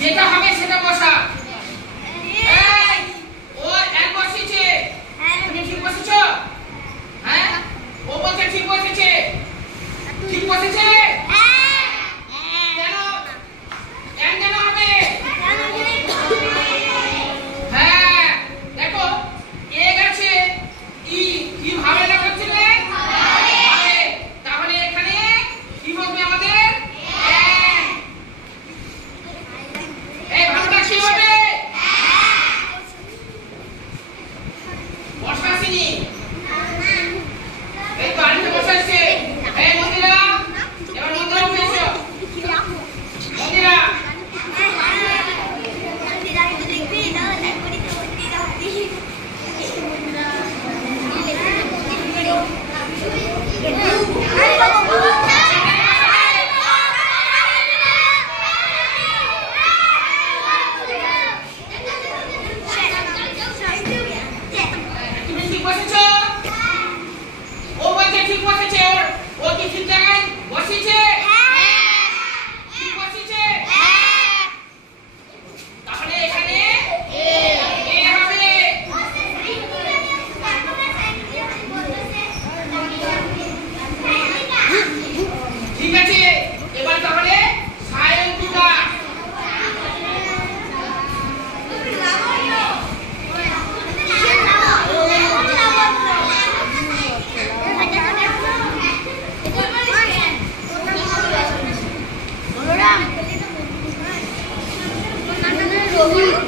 যেটা হবে সেটা বসা। এই ও এক বসেছে, তুমি ঠিক বসেছো? হ্যাঁ, ও বলছে ঠিক বসেছে। ঠিক বসেছে? কেন কেন হবে? হ্যাঁ দেখো, এ গেছে ই, কি ভাবে না করছে না? তাহলে এখানে কি হবে আমাদের? এই ভাবটা কি হবে? বসাসিনি, এই বাড়িতে বসাচ্ছে। এই মন্দিরা, এবার মন্দিরা উঠে এসো। মন্দিরা তুমি ঠিক বসেছো? ও বলছে ঠিক বসেছে। ও কি ঠিক জায়গায় বসেছে? ঠিক বসেছে? তাহলে এখানে এ হবে। ঠিক আছে, এবার তাহলে সায়ন্তিকা। Rohit